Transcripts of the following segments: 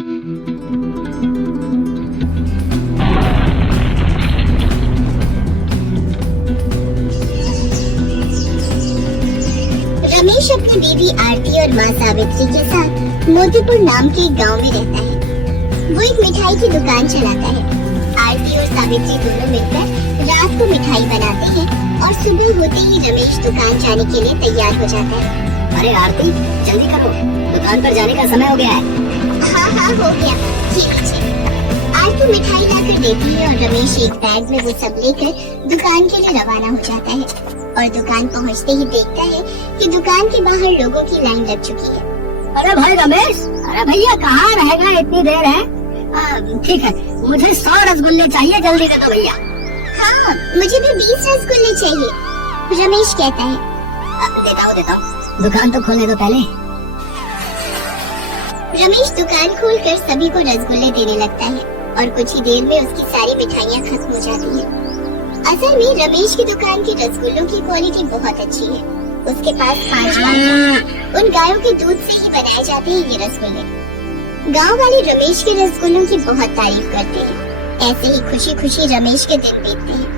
रमेश अपनी बीवी आरती और माँ सावित्री के साथ मोतीपुर नाम के एक गांव में रहता है। वो एक मिठाई की दुकान चलाता है। आरती और सावित्री दोनों मिलकर रात को मिठाई बनाते हैं और सुबह होते ही रमेश दुकान जाने के लिए तैयार हो जाता है। अरे आरती, जल्दी करो, दुकान पर जाने का समय हो गया है। हाँ हो गया, ठीक है। आरती मिठाई लाकर देती है और रमेश एक बैग में वो सब लेकर दुकान के लिए रवाना हो जाता है और दुकान पहुंचते ही देखता है कि दुकान के बाहर लोगों की लाइन लग चुकी है। अरे भाई रमेश, अरे भैया कहाँ रहेगा, इतनी देर है। ठीक है, मुझे 100 रसगुल्ले चाहिए, जल्दी कर दो भैया। हाँ, मुझे भी 20 रसगुल्ले चाहिए, रमेश कहता है। देता हूँ, दुकान तो खोलने दो पहले। रमेश दुकान खोलकर सभी को रसगुल्ले देने लगता है और कुछ ही देर में उसकी सारी मिठाइयाँ खत्म हो जाती है। असल में रमेश की दुकान की रसगुल्लों की क्वालिटी बहुत अच्छी है। उसके पास 5 गाय, उन गायों के दूध से ही बनाए जाते हैं ये रसगुल्ले। गांव वाले रमेश के रसगुल्लों की बहुत तारीफ करते हैं। ऐसे ही खुशी खुशी रमेश के दिन बीतते हैं।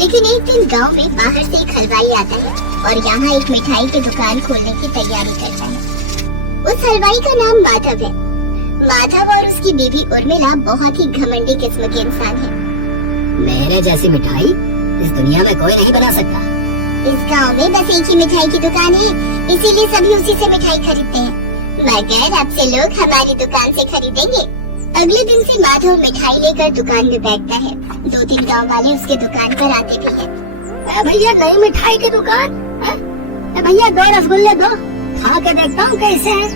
लेकिन एक दिन गांव में बाहर से एक हलवाई आता है और यहाँ एक मिठाई की दुकान खोलने की तैयारी करता है। उस हलवाई का नाम माधव है। माधव और उसकी बीवी उर्मिला बहुत ही घमंडी किस्म के इंसान हैं। मेरे जैसी मिठाई इस दुनिया में कोई नहीं बना सकता। इस गांव में बस एक ही मिठाई की दुकान है, इसीलिए सभी उसी से मिठाई खरीदते हैं। मगर अब से लोग हमारी दुकान से खरीदेंगे। अगले दिन से माधव मिठाई लेकर दुकान में बैठता है। 2-3 गांव वाले उसके दुकान पर आते भी हैं। भैया नई मिठाई की दुकान, भैया 2 रसगुल्ले दो, खा के देखता हूँ कैसे है।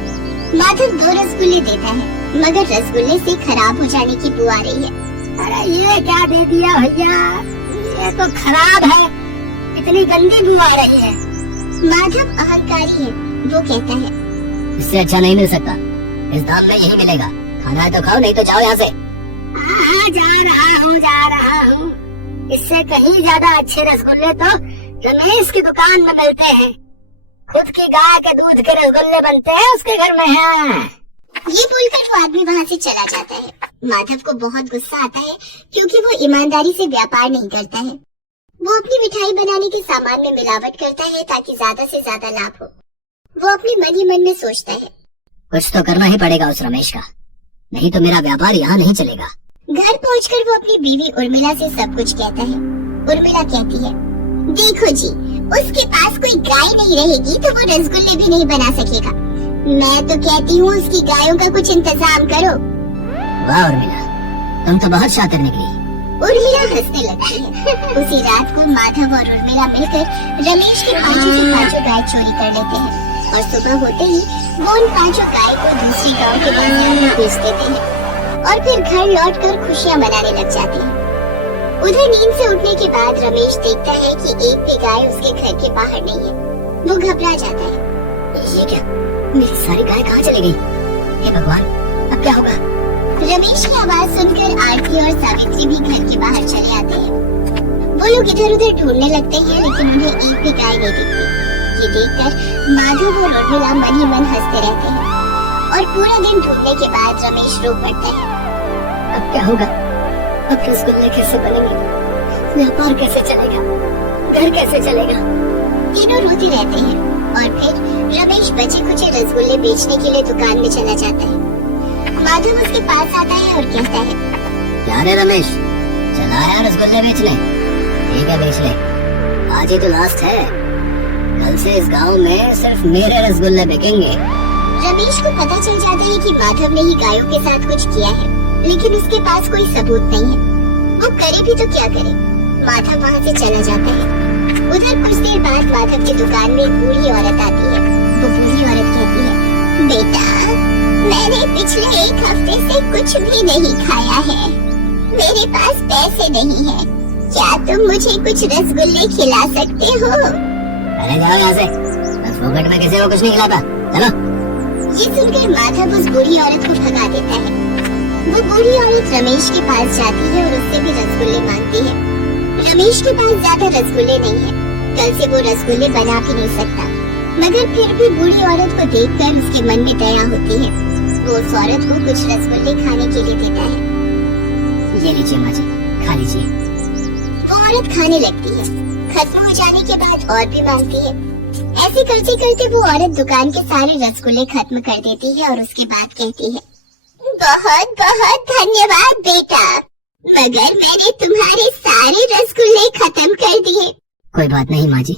माधव 2 रसगुल्ले देता है, मगर रसगुल्ले से खराब हो जाने की बू आ रही है। अरे ये क्या दे दिया भैया, ये तो खराब है, इतनी गंदी बू आ रही है। माधव अहंकारी है, वो कहता है इससे अच्छा नहीं मिल सकता, इस दाम में यही मिलेगा, खाना है तो खाओ, नहीं तो जाओ यहाँ से। जा रहा हूँ। इससे कहीं ज्यादा अच्छे रसगुल्ले तो रमेश की दुकान में मिलते हैं। खुद की गाय के दूध के रसगुल्ले बनते हैं उसके घर में। है ये बोलकर वो आदमी वहाँ से चला जाता है। माधव को बहुत गुस्सा आता है क्योंकि वो ईमानदारी से व्यापार नहीं करता है। वो अपनी मिठाई बनाने के सामान में मिलावट करता है ताकि ज्यादा से ज्यादा लाभ हो। वो अपने मन ही मन में सोचता है कुछ तो करना ही पड़ेगा उस रमेश का, नहीं तो मेरा व्यापार यहाँ नहीं चलेगा। घर पहुंचकर वो अपनी बीवी उर्मिला से सब कुछ कहता है। उर्मिला कहती है देखो जी, उसके पास कोई गाय नहीं रहेगी तो वो रसगुल्ले भी नहीं बना सकेगा। मैं तो कहती हूँ उसकी गायों का कुछ इंतजाम करो। वाह उर्मिला, तुम तो बहुत शातिर निकली। उर्मिला हंसने लगती है। उसी रात को माधव और उर्मिला मिलकर रमेश के 5 गाय चोरी कर लेते हैं और सुबह होते ही वो उन 5 गाय को दूसरी गांव के बाजारों में बेच देते हैं और फिर घर लौटकर खुशियां मनाने लग जाते हैं। उधर नींद से उठने के बाद रमेश देखता है कि एक भी गाय उसके घर के बाहर नहीं है। वो घबरा जाता है। ये क्या, मेरी सारी गाय कहाँ चली गई? हे भगवान, अब क्या होगा? रमेश की आवाज सुनकर आरती और सावित्री भी घर के बाहर चले आते हैं। वो लोग इधर उधर ढूंढने लगते हैं लेकिन उन्हें एक भी गाय नहीं दिखती। ये देखकर माधव और उर्मिला मन ही मन हंसते रहते हैं और पूरा दिन ढूंढने के बाद रमेश रो पड़ता है। अब क्या होगा? अब रसगुल्ले कैसे बनेंगे? व्यापार कैसे चलेगा? घर कैसे चलेगा? तीनों रोते रहते हैं और फिर रमेश बचे कुचे रसगुल्ले बेचने के लिए दुकान में चला जाता है। माधव उसके पास आता है और कहता है क्या रे रमेश, चला आया रसगुल्ले बेचने? ठीक है बेच ले, आज ही तो लास्ट है, कल से इस गांव में सिर्फ मेरे रसगुल्ले बिकेंगे। रमेश को पता चल जाता है कि माधव ने ही गायों के साथ कुछ किया है, लेकिन उसके पास कोई सबूत नहीं है। वो करे भी तो क्या करे। माधव वहाँ से चला जाता है। उधर कुछ देर बाद माधव की दुकान में एक बूढ़ी औरत आती है। वो बूढ़ी औरत कहती है बेटा, मैंने पिछले 1 हफ्ते से कुछ भी नहीं खाया है, मेरे पास पैसे नहीं है, क्या तुम मुझे कुछ रसगुल्ले खिला सकते हो? अरे जाओ यहाँ से, फोकट में किसी को कुछ नहीं खिलाता, चलो। ये सुनकर माधव उस बूढ़ी औरत को भगा देता है। वो बूढ़ी औरत रमेश के पास जाती है और उससे भी रसगुल्ले मांगती है। रमेश के पास ज्यादा रसगुल्ले नहीं है, कल से वो रसगुल्ले बना भी नहीं सकता, मगर फिर भी बूढ़ी औरत को देखकर उसके मन में दया होती है। वो उस औरत को कुछ रसगुल्ले खाने के लिए देता है। ये लीजिए माँ जी, खा लीजिए। वो औरत खाने लगती है। खत्म हो जाने के बाद और भी मांगती है। ऐसे करते करते वो औरत दुकान के सारे रसगुल्ले खत्म कर देती है और उसके बाद कहती है, बहुत बहुत धन्यवाद बेटा, मगर मैंने तुम्हारे सारे रसगुल्ले खत्म कर दिए। कोई बात नहीं माँ जी।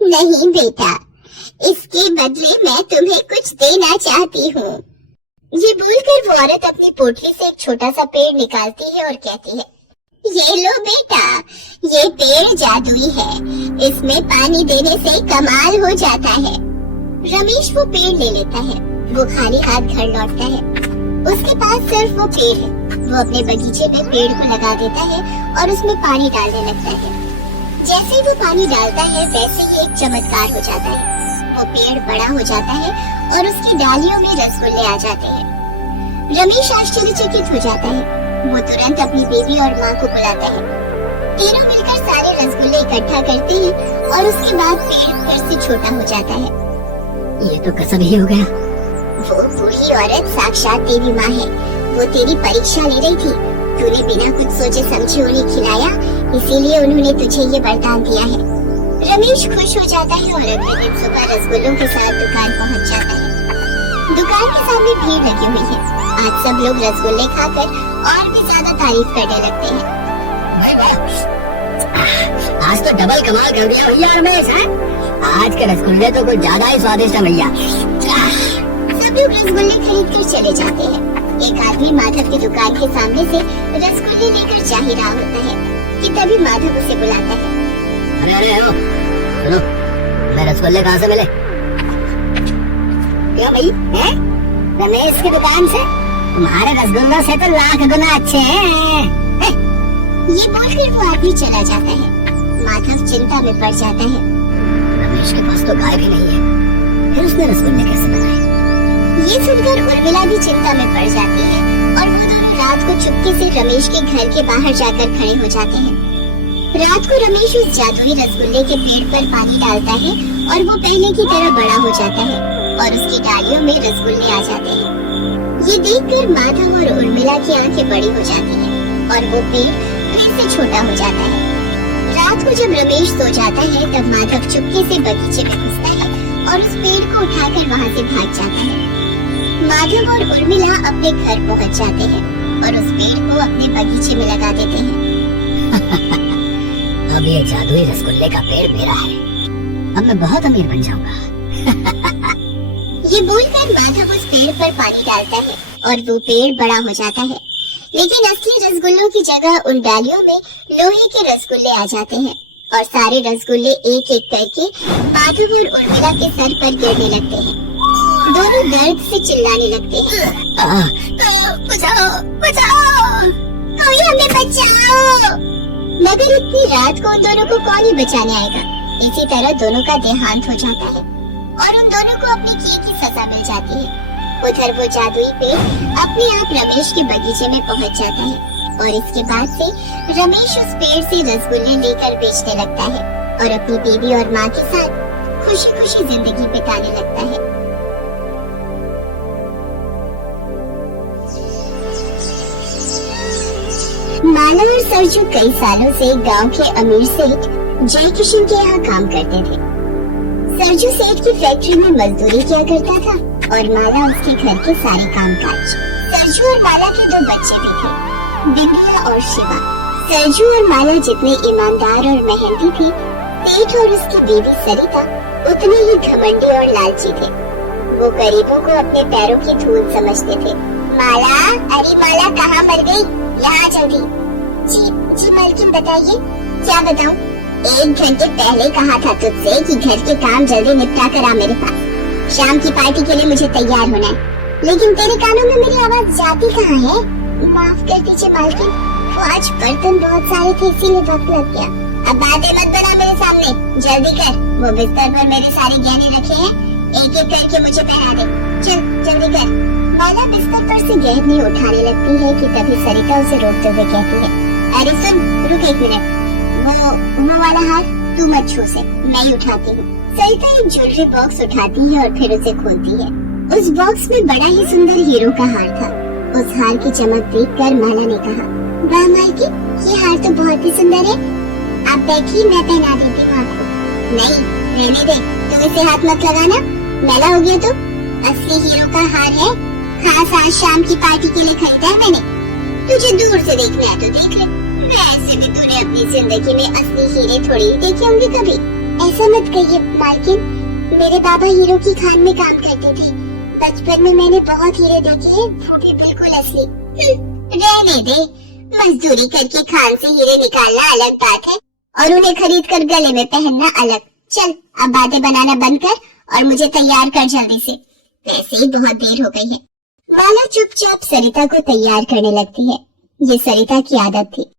नहीं बेटा, इसके बदले मैं तुम्हें कुछ देना चाहती हूँ। ये बोलकर वो औरत अपनी पोटली से एक छोटा सा पेड़ निकालती है और कहती है, ये लो बेटा, ये पेड़ जादुई है, इसमें पानी देने से कमाल हो जाता है। रमेश वो पेड़ ले लेता है। वो खाली हाथ घर लौटता है। उसके पास सिर्फ वो पेड़ है। वो अपने बगीचे में पेड़ को लगा देता है और उसमें पानी डालने लगता है। जैसे ही वो पानी डालता है वैसे ही एक चमत्कार हो जाता है। वो पेड़ बड़ा हो जाता है और उसकी डालियों में रसगुल्ले आ जाते हैं। रमेश आश्चर्यचकित हो जाता है। वो तुरंत अपनी बीवी और माँ को बुलाता है। तीनों मिलकर सारे रसगुल्ले इकट्ठा करते हैं और उसके बाद पेड़ फिर से छोटा हो जाता है। ये तो कसम ही हो गया। वो बूढ़ी औरत साक्षात तेरी माँ है। वो तेरी परीक्षा ले रही थी। तूने बिना कुछ सोचे समझे उन्हें खिलाया, इसीलिए उन्होंने तुझे ये वरदान दिया है। रमेश खुश हो जाता है और अगले दिन सुबह रसगुल्लों के साथ दुकान पहुँच जाता है। दुकान के सामने भीड़ लगी हुई है। आज सब लोग रसगुल्ले खाकर और भी ज्यादा तारीफ करने लगते हैं। आज तो डबल कमाल कर दिया भैया रमेश। आज के रसगुल्ले तो कुछ ज्यादा ही स्वादिष्ट है भैया। सब लोग रसगुल्ले खरीद कर चले जाते हैं। एक आदमी माधव की दुकान के सामने से रसगुल्ले लेकर जा ही रहा होता है कि तभी माधव उसे बुलाता है। अरे अरे ओ, सुनो, मैं रसगुल्ले कहाँ से मिले? क्यों भाई? हैं? रमेश की दुकान से। तुम्हारे रसगुल्लों से तो लाख गुना अच्छे हैं। ये बोलकर वो आदमी चला जाता है। माधव चिंता में पड़ जाता है। रमेश के पास तो गाय भी नहीं है, फिर उसने रसगुल्ले कैसे बनाए? ये सुनकर उर्मिला भी चिंता में पड़ जाती है और वो दोनों रात को चुपके से रमेश के घर के बाहर जाकर खड़े हो जाते हैं। रात को रमेश उस जादुई रसगुल्ले के पेड़ पर पानी डालता है और वो पहले की तरह बड़ा हो जाता है और उसकी डालियों में रसगुल्ले आ जाते हैं। ये देखकर माधव और उर्मिला की आंखें बड़ी हो जाती हैं और वो पेड़ फिर से छोटा हो जाता है। रात को जब रमेश सो जाता है तब माधव चुपके से बगीचे में घुसता है और उस पेड़ को उठाकर वहाँ से भाग जाता है। माधव और उर्मिला अपने घर पहुँच जाते हैं और उस पेड़ को अपने बगीचे में लगा देते हैं। अब ये जादुई रसगुल्ले का पेड़ मेरा है। अब मैं बहुत अमीर बन जाऊंगा। ये बोलकर माधव उस पेड़ पर पानी डालता है और वो पेड़ बड़ा हो जाता है। लेकिन असली रसगुल्लों की जगह उन डालियों में लोहे के रसगुल्ले आ जाते हैं और सारे रसगुल्ले एक एक करके माधव और उर्मिला के सर पर गिरने लगते हैं। दोनों दर्द से चिल्लाने लगते हैं, बचाओ बचाओ, कोई हमें बचाओ। मगर इतनी रात को उन दोनों को कौन ही बचाने आएगा। इसी तरह दोनों का देहांत हो जाता है और उन दोनों को अपने किए की सजा मिल जाती है। उधर वो जादुई पेड़ अपने आप रमेश के बगीचे में पहुंच जाता है और इसके बाद से रमेश उस पेड़ से रसगुल्ले लेकर बेचने लगता है और अपनी बीवी और माँ के साथ खुशी खुशी जिंदगी बिताने लगता है। माला और सरजू कई सालों से गांव के अमीर सेठ जय किशन के यहाँ काम करते थे। सरजू सेठ की फैक्ट्री में मजदूरी किया करता था और माला उसके घर के सारे कामकाज। सरजू और माला के दो बच्चे भी थे, बिंदिया और शिवा। सरजू और माला जितने ईमानदार और मेहनती थे, सेठ और उसकी बीवी सरिता उतने ही घमंडी और लालची थे। वो गरीबों को अपने पैरों की धूल समझते थे। माला, अरे माला कहाँ मर गई? यहाँ जल्दी। जी मालकिन बताइए। क्या बताऊं? 1 घंटे पहले कहा था तुझसे कि घर के काम जल्दी निपटा कर आ मेरे पास। शाम की पार्टी के लिए मुझे तैयार होना है, लेकिन तेरे कानों में मेरी आवाज जाती कहाँ है? माफ कर दीजिए मालकिन, वो आज बर्तन बहुत सारे थे इसीलिए वक्त लग गया। अब बातें मत बना मेरे सामने, जल्दी कर। वो बिस्तर पर मेरे सारे गहने रखे हैं, एक एक करके मुझे पहना दे। चल जल्दी कर। माला बिस्तर पर से गहने उठाने लगती है कि तभी सरिता उसे रोकते हुए कहती है, अरे सुन, रुक 1 मिनट। वो वाला हार तू मत छू से, मैं ही उठाती हूँ। सरिता एक ज्वेलरी बॉक्स उठाती है और फिर उसे खोलती है। उस बॉक्स में बड़ा ही सुंदर हीरो का हार था। उस हार की चमक देखकर माला ने कहा, वाह मालकिन, ये हार तो बहुत ही सुंदर है। आप बैठिए, मैं पहना देती हूँ आपको। नहीं, रहने दे, तुम इसे हाथ मत लगाना, मैला हो गया तो। असली हीरो का हार है, खास आज शाम की पार्टी के लिए खरीदा है मैंने। तुझे दूर से देखना है तो देख ले, वैसे भी तूने अपनी जिंदगी में असली हीरे थोड़ी ही देखे होंगे कभी। ऐसा मत कहिए मालकिन, मेरे पापा हीरो की खान में काम करते थे। बचपन में मैंने बहुत हीरे देखे हैं, वो भी बिल्कुल असली। रहने दे, मजदूरी करके खान से हीरे निकालना अलग बात है और उन्हें खरीद कर गले में पहनना अलग। चल अब बातें बनाना बंद कर और मुझे तैयार कर जल्दी से, वैसे ही बहुत देर हो गई है। माला चुपचाप सरिता को तैयार करने लगती है। ये सरिता की आदत थी।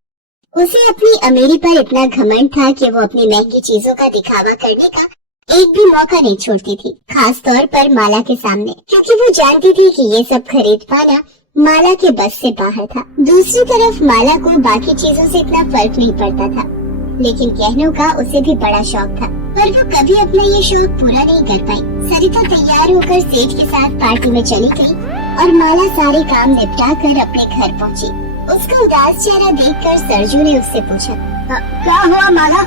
उसे अपनी अमीरी पर इतना घमंड था कि वो अपनी महंगी चीजों का दिखावा करने का एक भी मौका नहीं छोड़ती थी, खास तौर पर माला के सामने, क्योंकि वो जानती थी कि ये सब खरीद पाना माला के बस से बाहर था। दूसरी तरफ माला को बाकी चीजों से इतना फर्क नहीं पड़ता था, लेकिन गहनों का उसे भी बड़ा शौक था, पर वो कभी अपना ये शौक पूरा नहीं कर पाई। सरिता तैयार होकर सेठ के साथ पार्टी में चली गई और माला सारे काम निपटा कर अपने घर पहुंची। उसका उदास चेहरा देखकर सरजू ने उससे पूछा, क्या हुआ माला,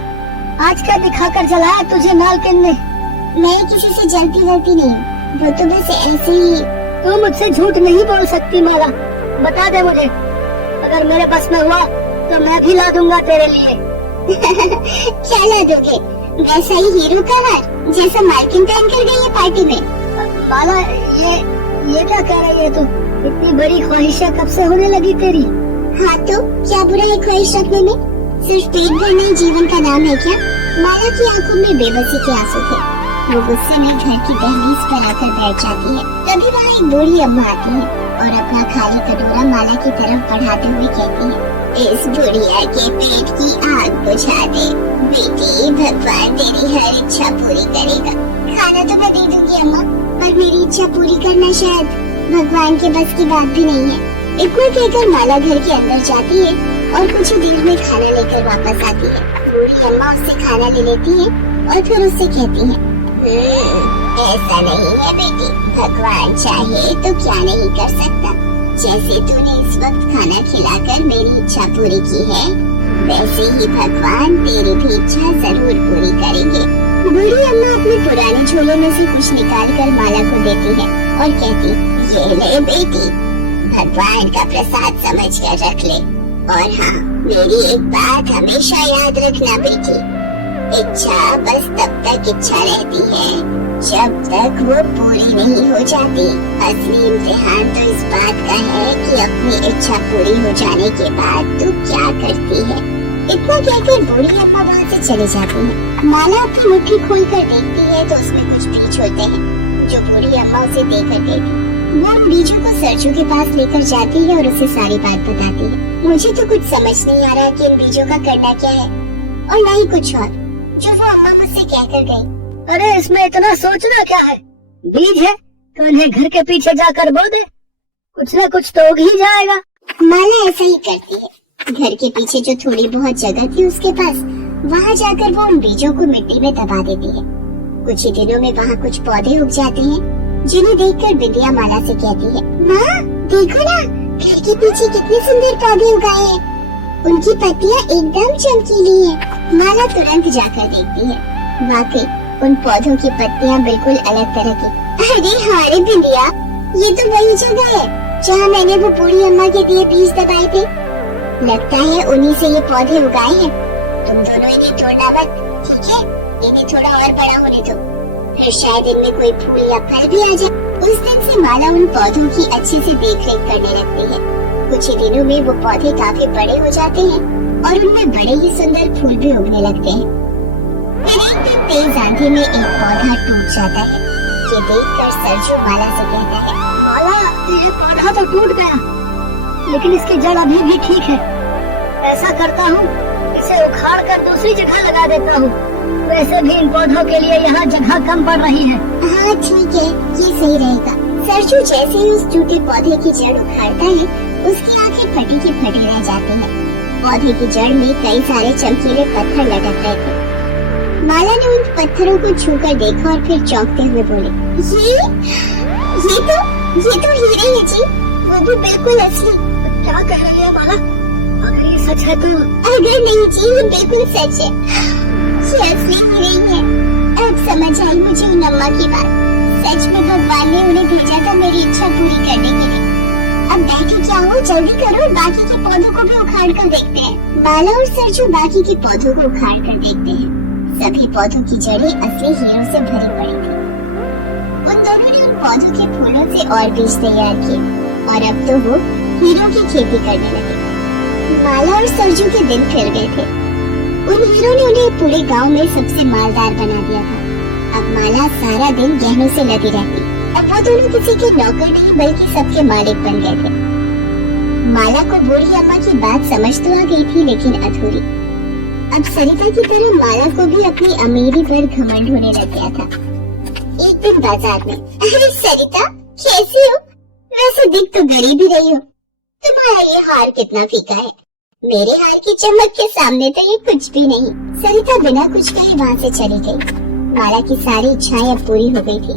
आज क्या दिखाकर जलाया तुझे मालकिन ने? मैं किसी से जलती वलती नहीं, वो तो बस ऐसे ही। तू मुझसे झूठ नहीं बोल सकती माला, बता दे मुझे, अगर मेरे बस में हुआ तो मैं भी ला दूंगा तेरे लिए। क्या ला दोगे? वैसा ही हीरो का हार जैसा मालकिन पहन कर गई है पार्टी में। माला ये क्या कह रही है तू? इतनी बड़ी ख्वाहिशें कब से होने लगी तेरी? हाँ तो क्या बुरा है ख्वाहिश रखने में? सिर्फ पेट भरना ही जीवन का नाम है क्या? माला की आंखों में बेबसी के आंसू थे। वो गुस्से में घर की दहलीज पर आकर बैठ जाती है। तभी वहाँ एक बूढ़ी अम्मा आती है और अपना खाली कटोरा माला की तरफ बढ़ाते हुए कहती है, इस बुढ़िया के पेट की आग बुझा दे बेटी, भगवान तेरी हर इच्छा पूरी करेगा। खाना तो मैं दे दूंगी अम्मा, पर मेरी इच्छा पूरी करना शायद भगवान के बस की बात भी नहीं है। इतना कहकर माला घर के अंदर जाती है और कुछ ही देर में खाना लेकर वापस आती है। बूढ़ी अम्मा उससे खाना ले लेती है और फिर उससे कहती है, ऐसा नहीं है बेटी, भगवान चाहे तो क्या नहीं कर सकता। जैसे तूने इस वक्त खाना खिलाकर मेरी इच्छा पूरी की है, वैसे ही भगवान तेरी भी इच्छा जरूर पूरी करेंगे। बूढ़ी अम्मा अपने पुराने झोले में से कुछ निकाल कर माला को देती है और कहती, ये ले बेटी, भगवान का प्रसाद समझ कर रख ले। और हाँ, मेरी एक बात हमेशा याद रखना बेटी, इच्छा बस तब तक इच्छा रहती है जब तक वो पूरी नहीं हो जाती। असली इम्तिहान तो इस बात का है कि अपनी इच्छा पूरी हो जाने के बाद तू क्या करती है। इतना कहकर बूढ़ी अम्मा वहाँ से चली जाती है। माला अपनी मुट्ठी खोलकर देखती है तो उसमें कुछ बीज होते हैं जो बूढ़ी अम्मा उसे देकर देती। वो उन बीजों को सरजू के पास लेकर जाती है और उसे सारी बात बताती है। मुझे तो कुछ समझ नहीं आ रहा कि इन बीजों का करना क्या है और न ही कुछ और, जो वो अम्मा मुझसे कहकर गई। अरे इसमें इतना सोचना क्या है, बीज है तो इन्हें घर के पीछे जाकर बो दे, कुछ न कुछ तो उग ही जाएगा। माला ऐसा ही करती है। घर के पीछे जो थोड़ी बहुत जगह थी उसके पास, वहाँ जाकर वो उन बीजों को मिट्टी में दबा देती है। कुछ ही दिनों में वहाँ कुछ पौधे उग जाते हैं, जिन्हें देखकर विद्या माला से कहती है, माँ देखो ना, घर के पीछे कितने सुंदर पौधे उगाए हैं, उनकी पत्तियाँ एकदम चमकीली हैं। माला तुरंत जाकर देखती है, वाकई उन पौधों की पत्तियाँ बिल्कुल अलग तरह की। अरे हाँ रे विद्या, ये तो वही जगह है जहाँ मैंने वो बूढ़ी अम्मा के दिए बीज दबाए थे। लगता है उन्हीं से ये पौधे उगाए हैं। तुम दोनों इन्हें तोड़ना मत, ठीक है? इन्हें थोड़ा और बड़ा होने दो, फिर शायद इनमें कोई फूल या फल भी आ जाए। उस दिन से माला उन पौधों की अच्छे से देखरेख करने लगती है। कुछ ही दिनों में वो पौधे काफी बड़े हो जाते हैं और उनमें बड़े ही सुंदर फूल भी उगने लगते हैं। फिर एक दिन तेज आंधी में एक पौधा टूट जाता है। ये देखकर सरजू माला से कहता है, माला ये पौधा तो टूट गया, लेकिन इसकी जड़ अभी भी ठीक है। ऐसा करता हूँ, इसे उखाड़ कर दूसरी जगह लगा देता हूँ। वैसे भी इन पौधों के लिए यहाँ जगह कम पड़ रही है। हाँ ठीक है, ये सही रहेगा। सरजू जैसे ही उस टूटे पौधे की जड़ उखाड़ता है, उसकी आंखें फटी की फटी रह जाती हैं। पौधे की जड़ में कई सारे चमकीले पत्थर लटक रहे थे। माला ने उन पत्थरों को छूकर देखा और फिर चौंकते हुए बोली, ये तो हीरे है जी, वो भी बिल्कुल असली। क्या कह रही है माला? अगर ये सच है तो? अगर नहीं जी, ये बिल्कुल सच है, ये असली हीरे ही है। अब समझ आई मुझे उन अम्मा की बात। सच में भगवान ने उन्हें भेजा था मेरी इच्छा पूरी करने के लिए। अब बैठे क्या हो, जल्दी करो, बाकी के पौधों को भी उखाड़ कर देखते हैं। बाला और सरजू बाकी के पौधों को उखाड़ कर देखते हैं। सभी पौधों की जड़ें असली हीरों से भरी पड़ी थी। उन दोनों ने उन पौधों के फूलों से और बीज तैयार किए और अब तो वो हीरों की खेती करने लगे। माला और सरजू के दिन फिर गए थे। उन हीरों ने उन्हें पूरे गांव में सबसे मालदार बना दिया था। अब माला सारा दिन गहनों से लगी रहती। अब वो दोनों किसी के नौकर नहीं बल्कि सबके मालिक बन गए थे। माला को बूढ़ी अम्मा की बात समझ तो आ गई थी, लेकिन अधूरी। अब सरिता की तरह माला को भी अपनी अमीरी पर घमंड होने लग गया था। एक दिन बाजार में, अरे सरिता कैसी हो? वैसे दिख तो गरीब ही रही हो। तुम्हारा ये हार कितना फीका है। मेरे हार की चमक के सामने तो ये कुछ भी नहीं। सरिता बिना कुछ कहे वहाँ से चली गई। माला की सारी इच्छाएं अब पूरी हो गई थी।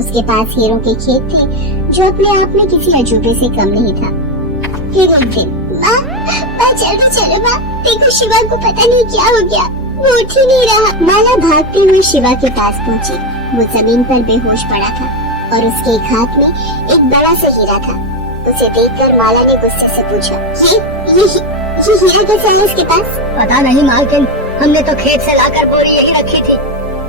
उसके पास हीरों के खेत थे, जो अपने आप में किसी अजूबे से कम नहीं था। फिर एक दिन, माँ चलो माँ, देखो शिवा को पता नहीं क्या हो गया, वो उठ ही नहीं रहा। माला भागती हुई शिवा के पास पहुँची। वो जमीन पर बेहोश पड़ा था और उसके एक हाथ में एक बड़ा सा हीरा था। उसे देखकर माला ने गुस्से से पूछा, ये हीरा कैसा है उसके पास? पता नहीं मालकिन, हमने तो खेत से लाकर बोरी यही रखी थी।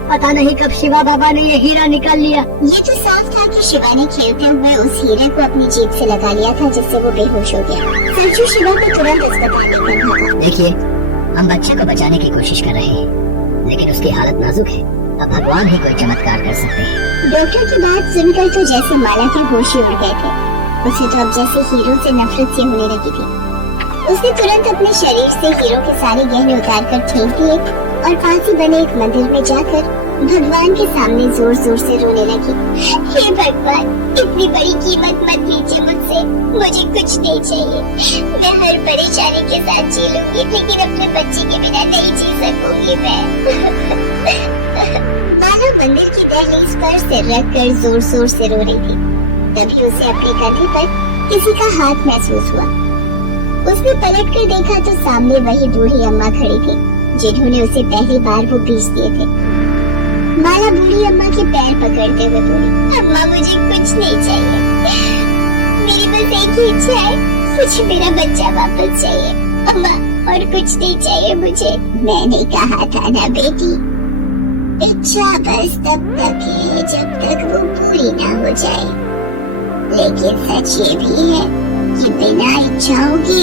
पता नहीं कब शिवा बाबा ने ये हीरा निकाल लिया। ये तो साफ था कि शिवा ने खेलते हुए उस हीरे को अपनी जेब से लगा लिया था, जिससे वो बेहोश हो गया। सरजू शिवा को तुरंत अस्पताल लेकर भागा। देखिए, हम बच्चे को बचाने की कोशिश कर रहे हैं, लेकिन उसकी हालत नाजुक है। अब भगवान ही कोई चमत्कार कर सकते हैं। डॉक्टर की बात सुनकर तो जैसे माला के होश ही उड़ गए थे। उसे तो अब जैसे हीरो से नफरत सी होने लगी थी। उसने तुरंत अपने शरीर से हीरो के सारे गहने उतार कर फेंक दिए और पास ही बने एक मंदिर में जाकर भगवान के सामने जोर जोर से रोने लगी। हे भगवान, इतनी बड़ी कीमत मत लीजिए मुझसे, मुझे कुछ नहीं चाहिए। मैं हर परेशानी के साथ जी लूंगी, लेकिन अपने बच्चे के बिना नहीं जी सकूंगी मैं। माला मंदिर की दहलीज पर सिर रखकर जोर जोर से रो रही थी। तभी उसे अपने कंधे पर किसी का हाथ महसूस हुआ। उसने पलट कर देखा तो सामने वही बूढ़ी अम्मा खड़ी थी, जिन्होंने उसे पहली बार वो बीज दिए थे। माला बूढ़ी अम्मा के पैर पकड़ते हुए बोली, अम्मा मुझे कुछ नहीं चाहिए, मेरी बस एक ही इच्छा है, मुझे मेरा बच्चा वापस चाहिए अम्मा, और कुछ नहीं चाहिए मुझे। मैंने कहा था ना बेटी, इच्छा बस तब तक है जब तक वो पूरी ना हो जाए। लेकिन सच ये भी है कि बिना इच्छाओं के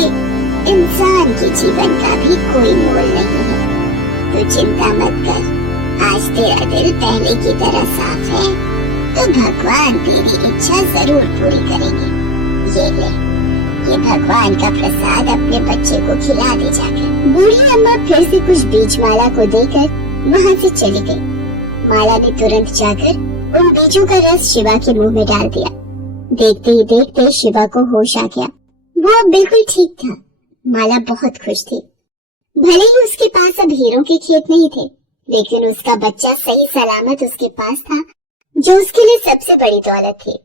इंसान के जीवन का भी कोई मोल नहीं है। तो चिंता मत कर, आज तेरा दिल पहले की तरह साफ है, तो भगवान तेरी इच्छा जरूर पूरी करेंगे। ये ले, ये भगवान का प्रसाद अपने बच्चे को खिला दे जाकर। बूढ़ी अम्मा फिर से कुछ बीज माला को देकर वहाँ से चली गई। माला ने तुरंत जाकर उन बीजों का रस शिवा के मुंह में डाल दिया। देखते ही देखते शिवा को होश आ गया। वो अब बिल्कुल ठीक था। माला बहुत खुश थी। भले ही उसके पास अब हीरों के खेत नहीं थे, लेकिन उसका बच्चा सही सलामत उसके पास था, जो उसके लिए सबसे बड़ी दौलत थी।